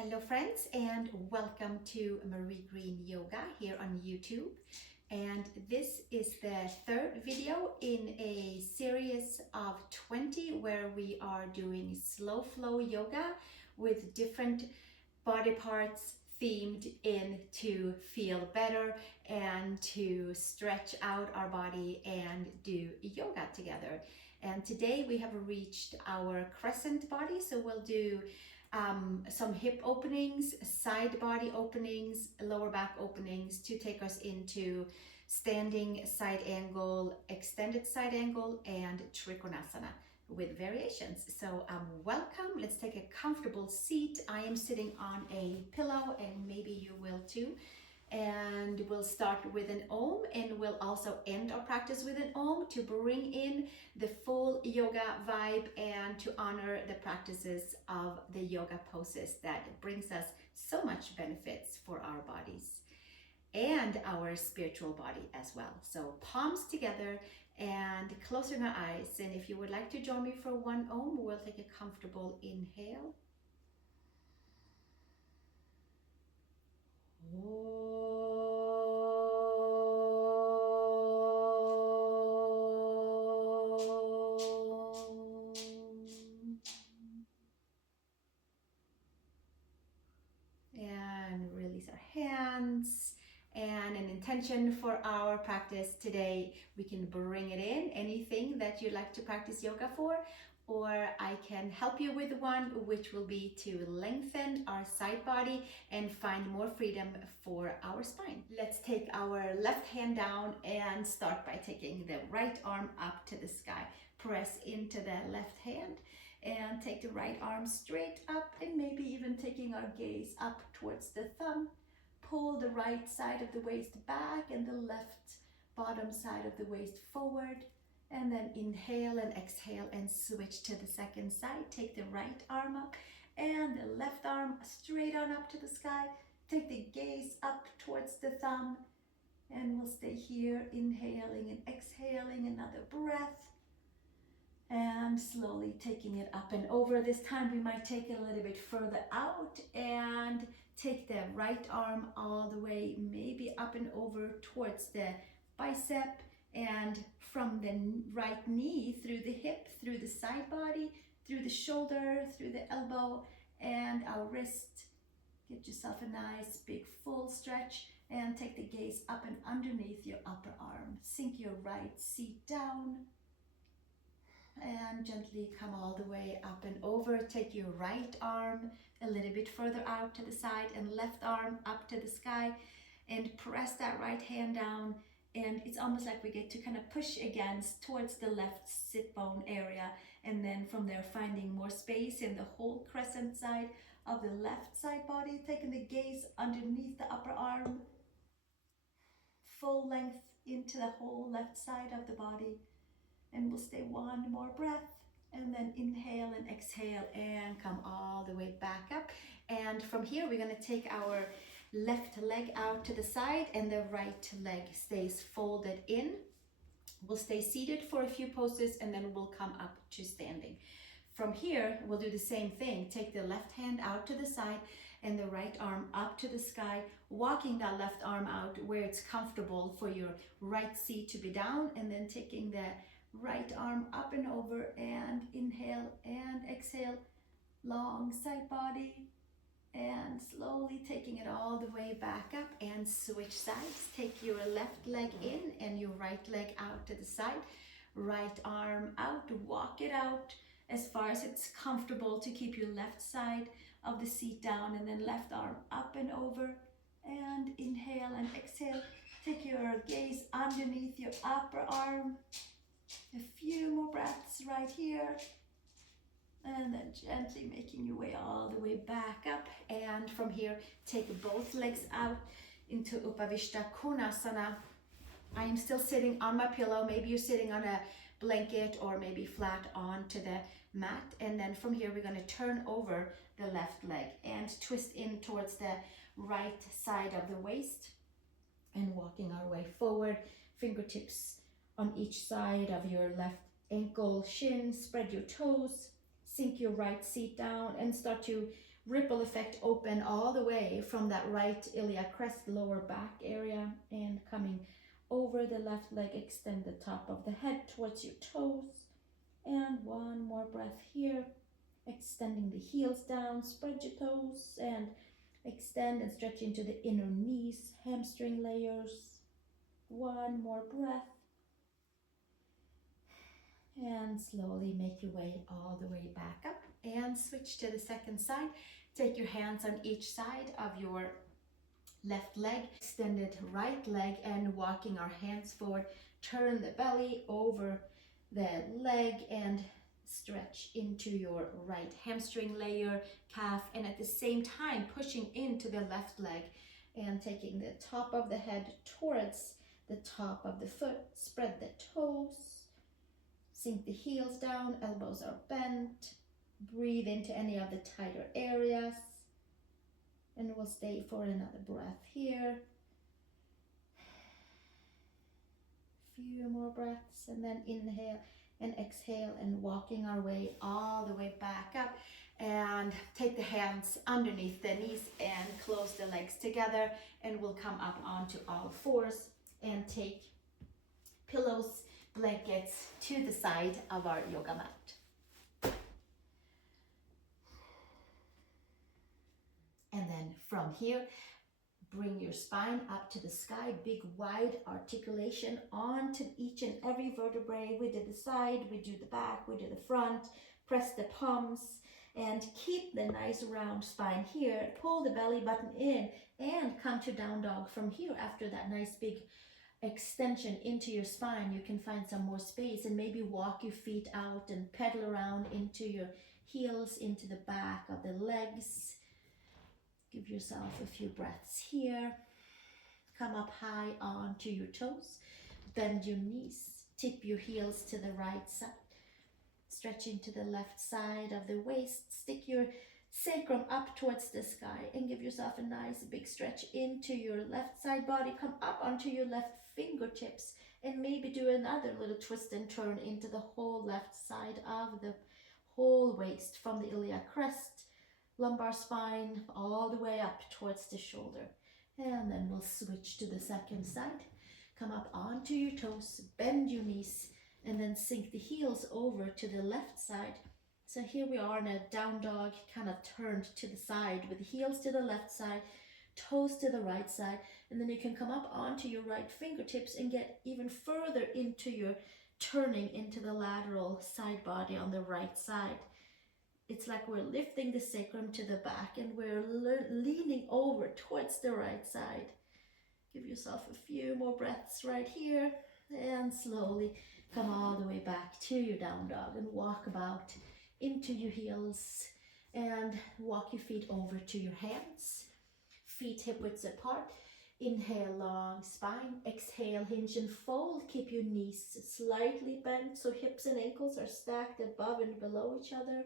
Hello friends, and welcome to Marie Green Yoga here on YouTube. And this is the third video in a series of 20 where we are doing slow flow yoga with different body parts themed in to feel better and to stretch out our body and do yoga together. And today we have reached our crescent body, so we'll do some hip openings, side body openings, lower back openings to take us into standing side angle, extended side angle, and trikonasana with variations. So welcome. Let's take a comfortable seat. I am sitting on a pillow and maybe you will too. And we'll start with an Om, and we'll also end our practice with an Om to bring in the full yoga vibe and to honor the practices of the yoga poses that brings us so much benefits for our bodies and our spiritual body as well. So palms together and closing our eyes. And if you would like to join me for one Om, we'll take a comfortable inhale. And release our hands. And an intention for our practice today, we can bring it in, anything that you like to practice yoga for, or I can help you with one, which will be to lengthen our side body and find more freedom for our spine. Let's take our left hand down and start by taking the right arm up to the sky. Press into the left hand and take the right arm straight up, and maybe even taking our gaze up towards the thumb. Pull the right side of the waist back and the left bottom side of the waist forward. And then inhale and exhale and switch to the second side. Take the right arm up and the left arm straight on up to the sky. Take the gaze up towards the thumb, and we'll stay here, inhaling and exhaling another breath. And slowly taking it up and over. This time we might take it a little bit further out and take the right arm all the way, maybe up and over towards the bicep, and from the right knee through the hip, through the side body, through the shoulder, through the elbow and our wrist. Get yourself a nice big full stretch and take the gaze up and underneath your upper arm. Sink your right seat down and gently come all the way up and over. Take your right arm a little bit further out to the side and left arm up to the sky, and press that right hand down. And it's almost like we get to kind of push against towards the left sit bone area, and then from there finding more space in the whole crescent side of the left side body, taking the gaze underneath the upper arm, full length into the whole left side of the body. And we'll stay one more breath, and then inhale and exhale and come all the way back up. And from here we're going to take our left leg out to the side and the right leg stays folded in. We'll stay seated for a few poses and then we'll come up to standing. From here we'll do the same thing. Take the left hand out to the side and the right arm up to the sky, walking that left arm out where it's comfortable for your right seat to be down, and then taking the right arm up and over and inhale and exhale, long side body, and slowly taking it all the way back up and switch sides. Take your left leg in and your right leg out to the side. Right arm out, walk it out as far as it's comfortable to keep your left side of the seat down, and then left arm up and over and inhale and exhale. Take your gaze underneath your upper arm. A few more breaths right here, and then gently making your way all the way back up. And from here take both legs out into Upavishta Konasana. I am still sitting on my pillow. Maybe you're sitting on a blanket or maybe flat onto the mat. And then from here we're going to turn over the left leg and twist in towards the right side of the waist, and walking our way forward, fingertips on each side of your left ankle, shin, spread your toes, sink your right seat down and start to ripple effect, open all the way from that right iliac crest, lower back area, and coming over the left leg, extend the top of the head towards your toes. And one more breath here, extending the heels down, spread your toes and extend and stretch into the inner knees, hamstring layers. One more breath. And slowly make your way all the way back up and switch to the second side. Take your hands on each side of your left leg, extended right leg, and walking our hands forward. Turn the belly over the leg and stretch into your right hamstring layer, calf, and at the same time pushing into the left leg and taking the top of the head towards the top of the foot. Spread the toes, sink the heels down, elbows are bent. Breathe into any of the tighter areas. And we'll stay for another breath here. Few more breaths, and then inhale and exhale, and walking our way all the way back up. And take the hands underneath the knees and close the legs together, and we'll come up onto all fours and take pillows, blankets to the side of our yoga mat. And then from here, bring your spine up to the sky, big wide articulation onto each and every vertebrae. We did the side, we do the back, we do the front. Press the palms and keep the nice round spine here. Pull the belly button in and come to down dog. From here, after that nice big extension into your spine, you can find some more space and maybe walk your feet out and pedal around into your heels, into the back of the legs. Give yourself a few breaths here. Come up high onto your toes. Bend your knees. Tip your heels to the right side. Stretch into the left side of the waist. Stick your sacrum up towards the sky and give yourself a nice big stretch into your left side body. Come up onto your left fingertips and maybe do another little twist and turn into the whole left side of the whole waist, from the iliac crest, lumbar spine, all the way up towards the shoulder. And then we'll switch to the second side. Come up onto your toes, bend your knees, and then sink the heels over to the left side. So here we are in a down dog, kind of turned to the side with the heels to the left side, toes to the right side, and then you can come up onto your right fingertips and get even further into your turning into the lateral side body on the right side. It's like we're lifting the sacrum to the back and we're leaning over towards the right side. Give yourself a few more breaths right here and slowly come all the way back to your down dog and walk about into your heels and walk your feet over to your hands. Feet hip widths apart. Inhale, long spine. Exhale, hinge and fold. Keep your knees slightly bent so hips and ankles are stacked above and below each other.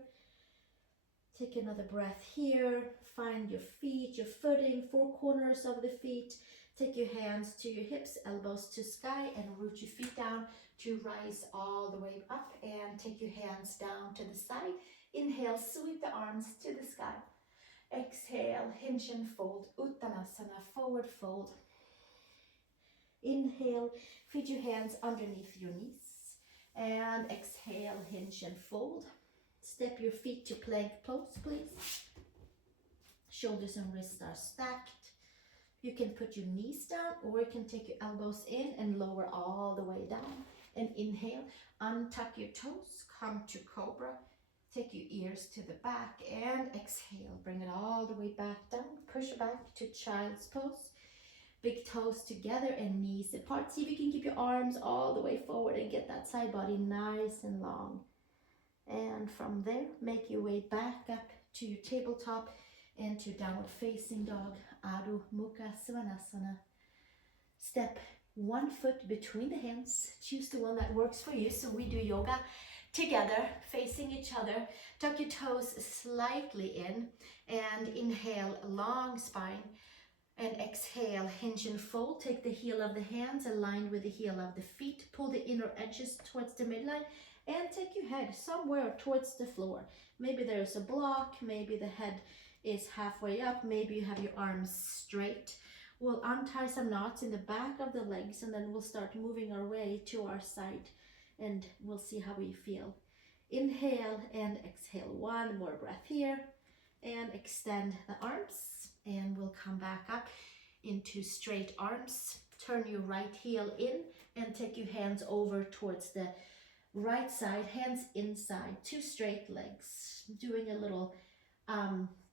Take another breath here. Find your feet, your footing, four corners of the feet. Take your hands to your hips, elbows to sky, and root your feet down to rise all the way up. And take your hands down to the side. Inhale, sweep the arms to the sky. Exhale, hinge and fold, Uttanasana, forward fold. Inhale, feed your hands underneath your knees. And exhale, hinge and fold. Step your feet to plank pose, please. Shoulders and wrists are stacked. You can put your knees down, or you can take your elbows in and lower all the way down. And inhale, untuck your toes, come to cobra. Take your ears to the back and exhale. Bring it all the way back down. Push back to child's pose. Big toes together and knees apart. See if you can keep your arms all the way forward and get that side body nice and long. And from there, make your way back up to your tabletop and to downward facing dog, Adho Mukha Svanasana. Step one foot between the hands. Choose the one that works for you. So we do yoga together, facing each other. Tuck your toes slightly in and inhale, long spine. And exhale, hinge and fold. Take the heel of the hands aligned with the heel of the feet. Pull the inner edges towards the midline and take your head somewhere towards the floor. Maybe there's a block, maybe the head is halfway up. Maybe you have your arms straight. We'll untie some knots in the back of the legs, and then we'll start moving our way to our side, and we'll see how we feel. Inhale and exhale. One more breath here, and extend the arms, and we'll come back up into straight arms. Turn your right heel in and take your hands over towards the right side, hands inside, two straight legs. Doing a little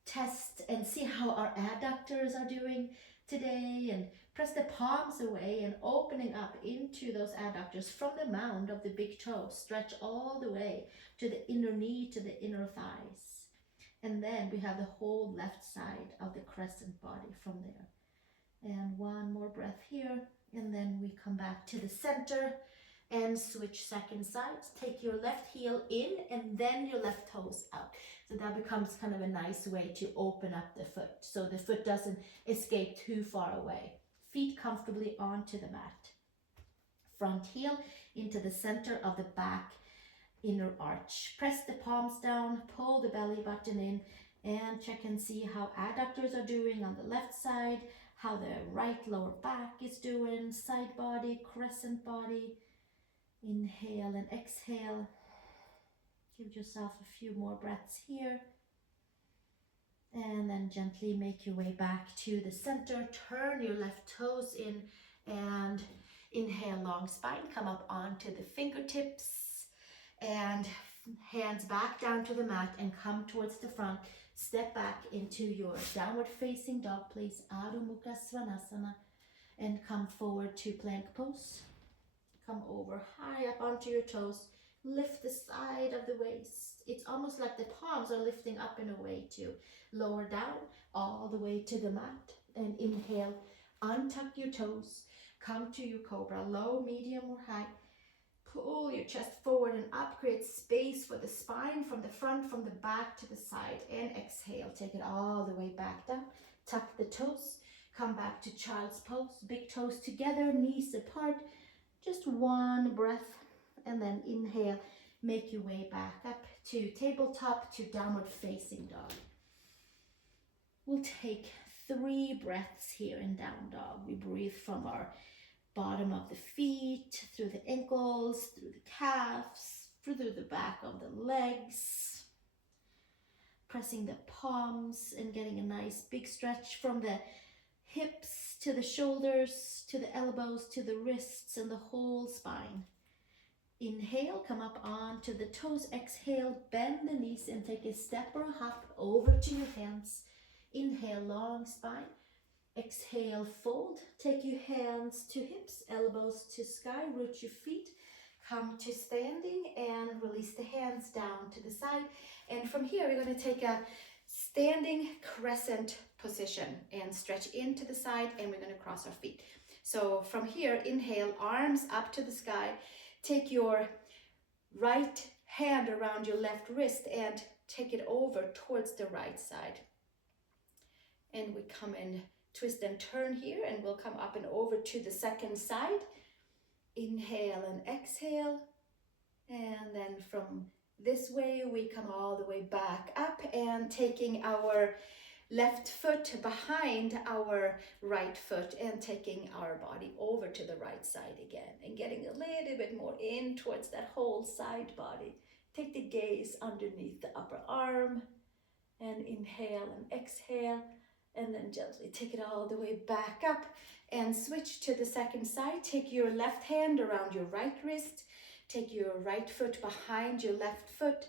test and see how our adductors are doing today, and press the palms away and opening up into those adductors from the mound of the big toe. Stretch all the way to the inner knee, to the inner thighs. And then we have the whole left side of the crescent body from there. And one more breath here, and then we come back to the center and switch second sides. Take your left heel in and then your left toes out. So that becomes kind of a nice way to open up the foot, so the foot doesn't escape too far away. Feet comfortably onto the mat. Front heel into the center of the back inner arch. Press the palms down, pull the belly button in, and check and see how adductors are doing on the left side, how the right lower back is doing, side body, crescent body. Inhale and exhale. Give yourself a few more breaths here. And then gently make your way back to the center. Turn your left toes in and inhale, long spine. Come up onto the fingertips and hands back down to the mat and come towards the front. Step back into your downward facing dog, please. Adho Mukha Svanasana. And come forward to plank pose. Come over high up onto your toes. Lift the side of the waist. It's almost like the palms are lifting up in a way to lower down all the way to the mat. And inhale, untuck your toes. Come to your cobra, low, medium, or high. Pull your chest forward and up. Create space for the spine from the front, from the back to the side. And exhale, take it all the way back down. Tuck the toes. Come back to child's pose. Big toes together, knees apart. Just one breath, and then inhale, make your way back up to tabletop, to downward facing dog. We'll take 3 breaths here in down dog. We breathe from our bottom of the feet, through the ankles, through the calves, through the back of the legs. Pressing the palms and getting a nice big stretch from the hips to the shoulders, to the elbows, to the wrists, and the whole spine. Inhale, come up onto the toes. Exhale, bend the knees and take a step or a hop over to your hands. Inhale, long spine. Exhale, fold. Take your hands to hips, elbows to sky, root your feet. Come to standing and release the hands down to the side. And from here, we're going to take a standing crescent position and stretch into the side, and we're going to cross our feet. So from here, inhale, arms up to the sky. Take your right hand around your left wrist and take it over towards the right side. And we come in, twist and turn here, and we'll come up and over to the second side. Inhale and exhale. And then from this way, we come all the way back up and taking our left foot behind our right foot and taking our body over to the right side again and getting a little bit more in towards that whole side body. Take the gaze underneath the upper arm and inhale and exhale, and then gently take it all the way back up and switch to the second side. Take your left hand around your right wrist. Take your right foot behind your left foot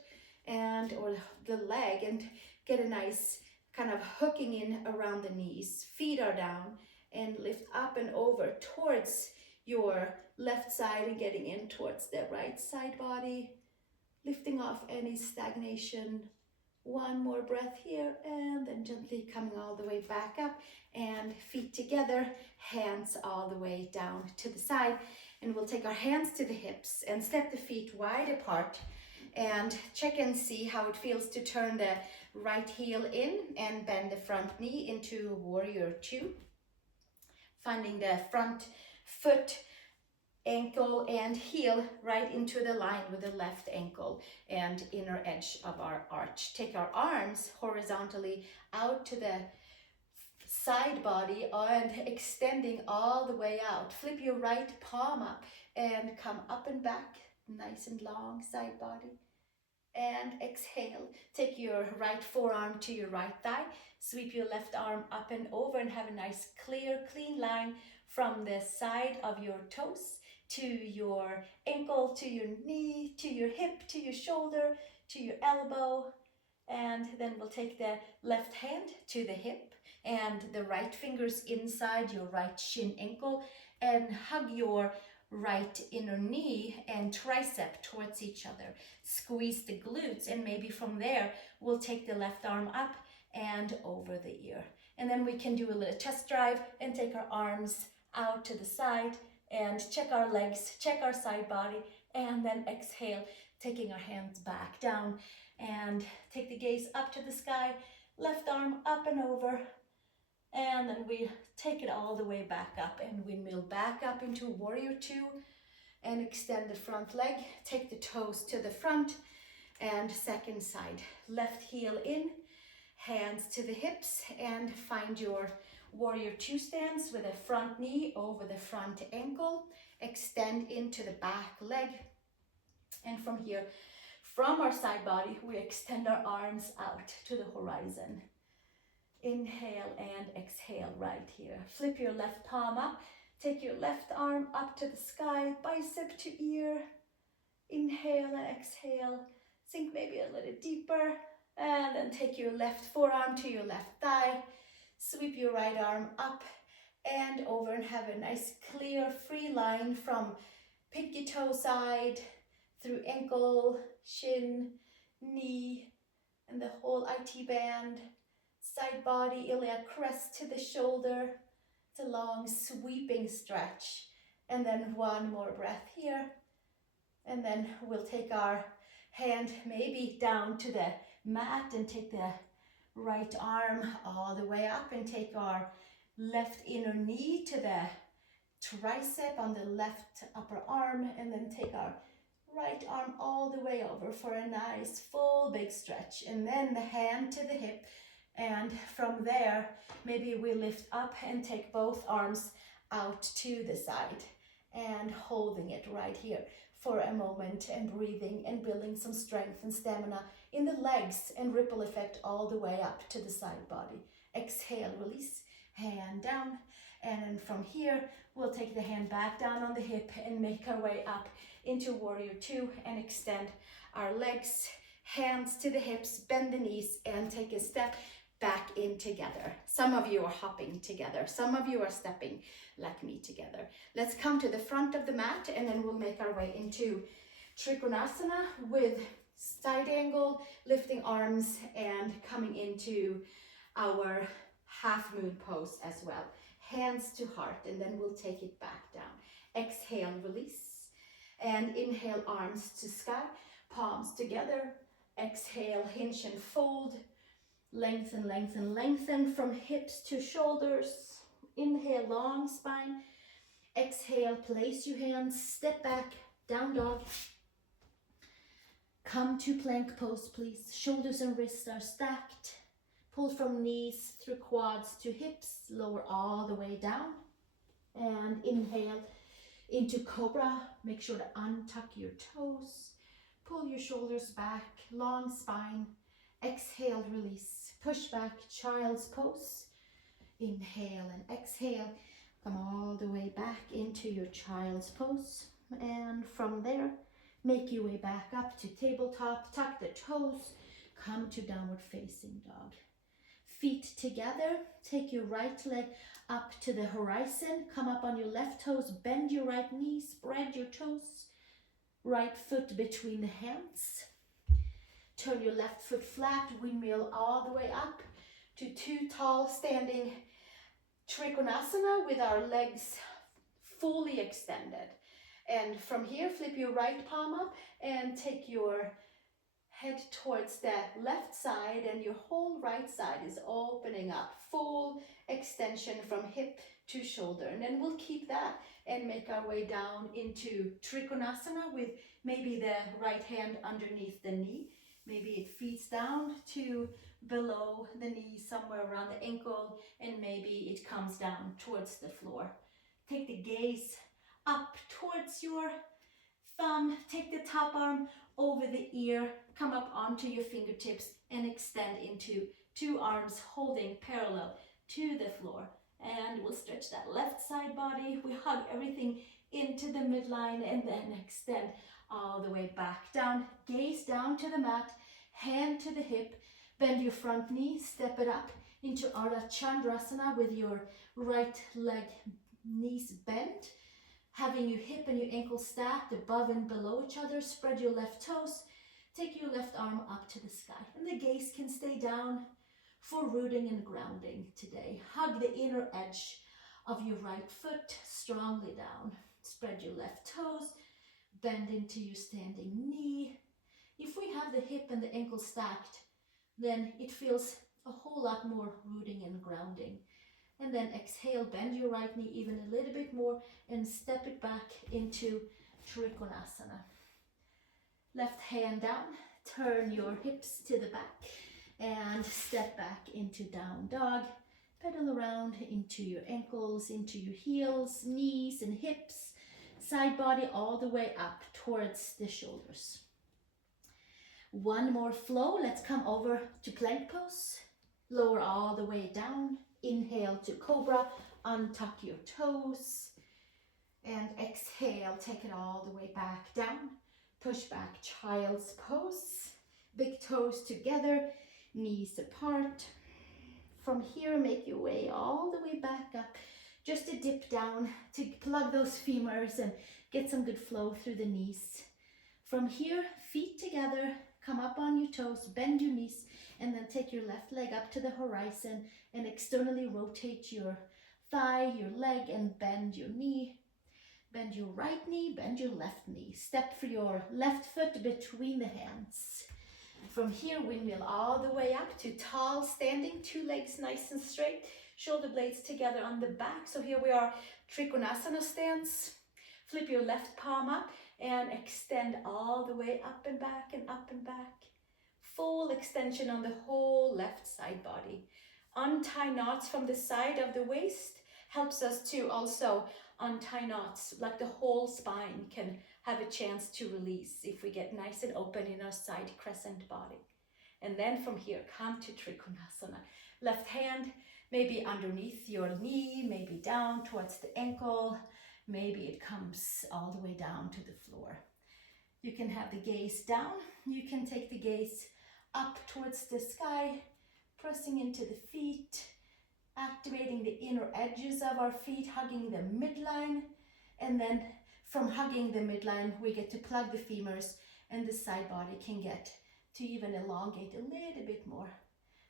and or the leg and get a nice kind of hooking in around the knees. Feet are down and lift up and over towards your left side and getting in towards the right side body. Lifting off any stagnation. One more breath here and then gently coming all the way back up and feet together, hands all the way down to the side. And we'll take our hands to the hips and step the feet wide apart and check and see how it feels to turn the right heel in and bend the front knee into warrior 2. Finding the front foot ankle and heel right into the line with the left ankle and inner edge of our arch. Take our arms horizontally out to the side body and extending all the way out. Flip your right palm up and come up and back, nice and long side body. And exhale. Take your right forearm to your right thigh. Sweep your left arm up and over and have a nice clear, clean line from the side of your toes to your ankle, to your knee, to your hip, to your shoulder, to your elbow. And then we'll take the left hand to the hip and the right fingers inside your right shin ankle and hug your right inner knee and tricep towards each other. Squeeze the glutes, and maybe from there we'll take the left arm up and over the ear. And then we can do a little test drive and take our arms out to the side and check our legs, check our side body, and then exhale, taking our hands back down and take the gaze up to the sky, left arm up and over, and then we take it all the way back up and windmill back up into warrior two and extend the front leg. Take the toes to the front and second side. Left heel in, hands to the hips, and find your warrior two stance with the front knee over the front ankle. Extend into the back leg. And from here, from our side body, we extend our arms out to the horizon. Inhale and exhale right here. Flip your left palm up. Take your left arm up to the sky, bicep to ear. Inhale and exhale. Sink maybe a little deeper. And then take your left forearm to your left thigh. Sweep your right arm up and over and have a nice clear free line from pinky toe side through ankle, shin, knee, and the whole IT band. Side body, iliac crest to the shoulder. It's a long sweeping stretch. And then one more breath here. And then we'll take our hand maybe down to the mat and take the right arm all the way up and take our left inner knee to the tricep on the left upper arm, and then take our right arm all the way over for a nice full big stretch, and then the hand to the hip. And from there, maybe we lift up and take both arms out to the side and holding it right here for a moment and breathing and building some strength and stamina in the legs and ripple effect all the way up to the side body. Exhale, release, hand down. And then from here, we'll take the hand back down on the hip and make our way up into warrior two and extend our legs, hands to the hips, bend the knees, and take a step back in together. Some of you are hopping together. Some of you are stepping like me together. Let's come to the front of the mat, and then we'll make our way into Trikonasana with side angle, lifting arms, and coming into our half moon pose as well. Hands to heart, and then we'll take it back down. Exhale, release, and inhale, arms to sky, palms together. Exhale, hinge and fold. Lengthen, lengthen, lengthen from hips to shoulders. Inhale, long spine. Exhale, place your hands, step back, down dog. Come to plank pose, please. Shoulders and wrists are stacked. Pull from knees through quads to hips, lower all the way down. And inhale into cobra. Make sure to untuck your toes. Pull your shoulders back, long spine. Exhale, release, push back, child's pose. Inhale and exhale, come all the way back into your child's pose. And from there, make your way back up to tabletop, tuck the toes, come to downward facing dog. Feet together, take your right leg up to the horizon, come up on your left toes, bend your right knee, spread your toes, right foot between the hands. Turn your left foot flat, windmill all the way up to two tall standing Trikonasana with our legs fully extended. And from here, flip your right palm up and take your head towards the left side, and your whole right side is opening up. Full extension from hip to shoulder. And then we'll keep that and make our way down into Trikonasana with maybe the right hand underneath the knee. Maybe it feeds down to below the knee, somewhere around the ankle, and maybe it comes down towards the floor. Take the gaze up towards your thumb, take the top arm over the ear, come up onto your fingertips and extend into two arms holding parallel to the floor. And we'll stretch that left side body. We hug everything into the midline and then extend all the way back down. Gaze down to the mat, hand to the hip, bend your front knee, step it up into Ardha Chandrasana with your right leg knees bent. Having your hip and your ankle stacked above and below each other, spread your left toes, take your left arm up to the sky. And the gaze can stay down for rooting and grounding today. Hug the inner edge of your right foot strongly down. Spread your left toes, bend into your standing knee. If we have the hip and the ankle stacked, then it feels a whole lot more rooting and grounding. And then exhale, bend your right knee even a little bit more and step it back into Trikonasana. Left hand down, turn your hips to the back and step back into down dog. Pedal around into your ankles, into your heels, knees and hips, side body all the way up towards the shoulders. One more flow. Let's come over to plank pose. Lower all the way down. Inhale to cobra, untuck your toes, and exhale, take it all the way back down. Push back, child's pose. Big toes together, knees apart. From here, make your way all the way back up. Just a dip down to plug those femurs and get some good flow through the knees. From here, feet together, come up on your toes, bend your knees, and then take your left leg up to the horizon and externally rotate your thigh, your leg, and bend your knee. Bend your right knee, bend your left knee. Step for your left foot between the hands. From here, windmill all the way up to tall standing, two legs nice and straight, shoulder blades together on the back. So here we are, Trikonasana stance. Flip your left palm up and extend all the way up and back and up and back. Full extension on the whole left side body. Untie knots from the side of the waist helps us to also untie knots, like the whole spine can have a chance to release if we get nice and open in our side crescent body. And then from here, come to Trikonasana. Left hand maybe underneath your knee, maybe down towards the ankle, maybe it comes all the way down to the floor. You can have the gaze down, you can take the gaze up towards the sky, pressing into the feet, activating the inner edges of our feet, hugging the midline, and then from hugging the midline, we get to plug the femurs and the side body can get to even elongate a little bit more.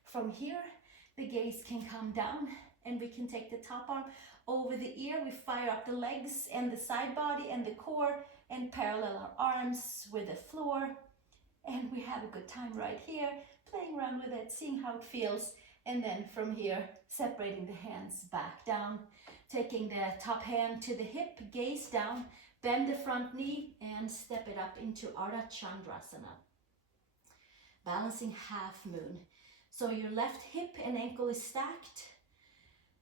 From here, the gaze can come down and we can take the top arm over the ear. We fire up the legs and the side body and the core and parallel our arms with the floor. And we have a good time right here, playing around with it, seeing how it feels. And then from here, separating the hands back down, taking the top hand to the hip, gaze down, bend the front knee and step it up into Ardha Chandrasana. Balancing half moon. So your left hip and ankle is stacked.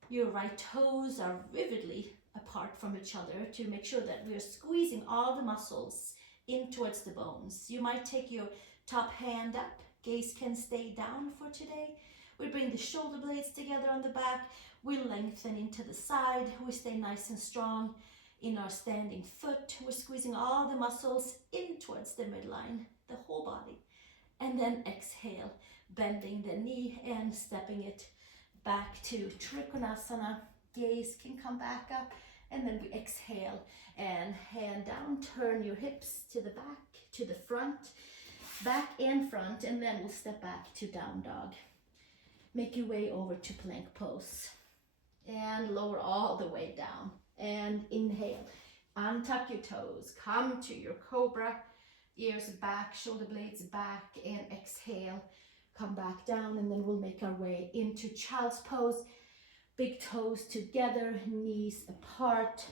Your right toes are vividly apart from each other to make sure that we are squeezing all the muscles in towards the bones. You might take your top hand up. Gaze can stay down for today. We bring the shoulder blades together on the back. We lengthen into the side. We stay nice and strong in our standing foot. We're squeezing all the muscles in towards the midline, the whole body. And then exhale, bending the knee and stepping it back to Trikonasana. Gaze can come back up. And then we exhale and hand down, turn your hips to the back, to the front, back and front, and then we'll step back to down dog. Make your way over to plank pose and lower all the way down and inhale. Untuck your toes, come to your cobra, ears back, shoulder blades back, and exhale. Come back down and then we'll make our way into child's pose. Big toes together, knees apart.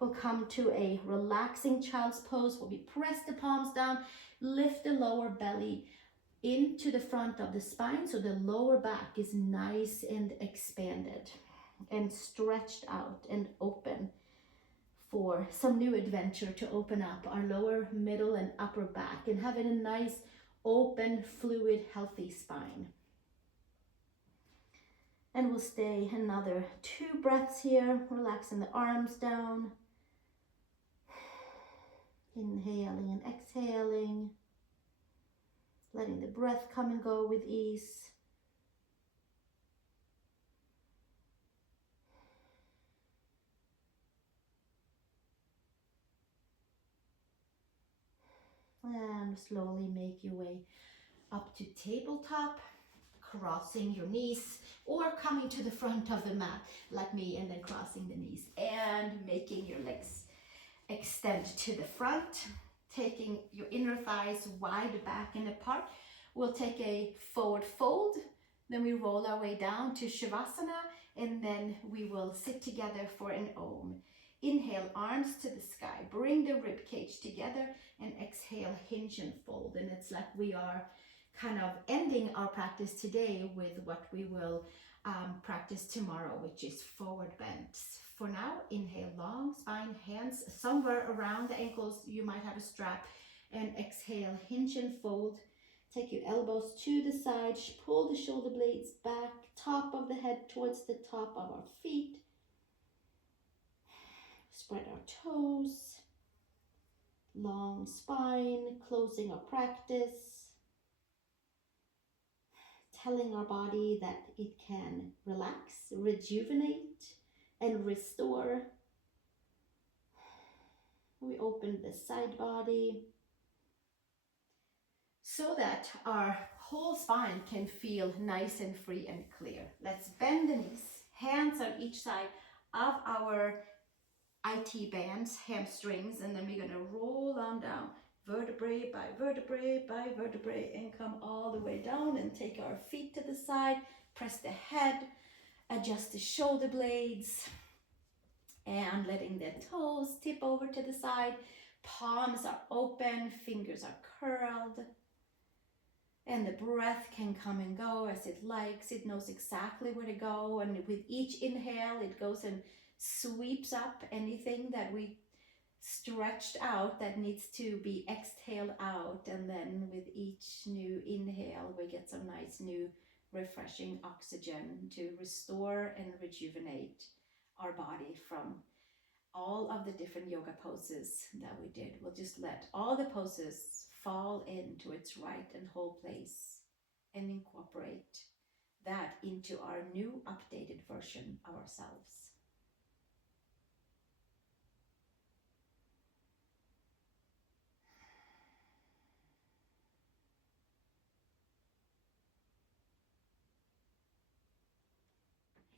We'll come to a relaxing child's pose where we press the palms down, lift the lower belly into the front of the spine so the lower back is nice and expanded and stretched out and open for some new adventure to open up our lower, middle, and upper back and having a nice, open, fluid, healthy spine. And we'll stay another 2 breaths here, relaxing the arms down. Inhaling and exhaling, letting the breath come and go with ease. And slowly make your way up to tabletop, crossing your knees or coming to the front of the mat like me and then crossing the knees and making your legs extend to the front, taking your inner thighs wide back and apart. We'll take a forward fold, then we roll our way down to Shavasana, and then we will sit together for an Om. Inhale, arms to the sky, bring the rib cage together, and exhale, hinge and fold. And it's like we are kind of ending our practice today with what we will practice tomorrow, which is forward bends. For now, inhale, long spine, hands somewhere around the ankles. You might have a strap. And exhale, hinge and fold. Take your elbows to the side, pull the shoulder blades back, top of the head towards the top of our feet. Spread our toes. Long spine, closing our practice. Telling our body that it can relax, rejuvenate, and restore. We open the side body so that our whole spine can feel nice and free and clear. Let's bend the knees, hands on each side of our IT bands, hamstrings, and then we're going to roll on down, vertebrae by vertebrae by vertebrae, and come all the way down and take our feet to the side, press the head, adjust the shoulder blades, and letting the toes tip over to the side. Palms are open, fingers are curled, and the breath can come and go as it likes. It knows exactly where to go, and with each inhale it goes and sweeps up anything that we stretched out that needs to be exhaled out. And then with each new inhale we get some nice new refreshing oxygen to restore and rejuvenate our body from all of the different yoga poses that we did. We'll just let all the poses fall into its right and whole place and incorporate that into our new updated version of ourselves.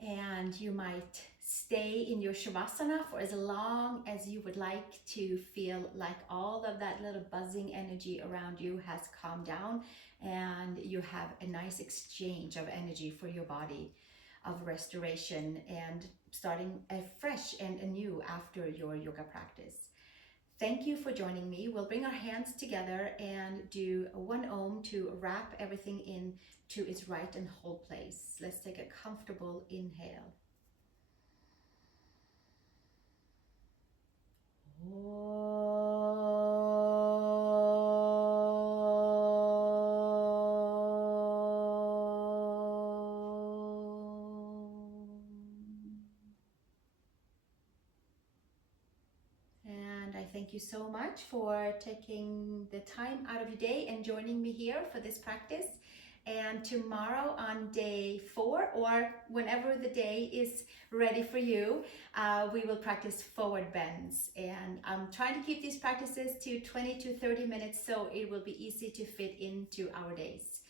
And you might stay in your Shavasana for as long as you would like to feel like all of that little buzzing energy around you has calmed down and you have a nice exchange of energy for your body, of restoration and starting afresh and anew after your yoga practice. Thank you for joining me. We'll bring our hands together and do one Om to wrap everything in to its right and whole place. Let's take a comfortable inhale. And I thank you so much for taking the time out of your day and joining me here for this practice. And tomorrow on day 4, or whenever the day is ready for you, we will practice forward bends. And I'm trying to keep these practices to 20 to 30 minutes so it will be easy to fit into our days.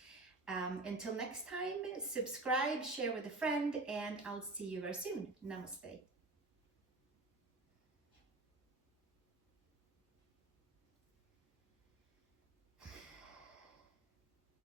Until next time, subscribe, share with a friend, and I'll see you very soon. Namaste.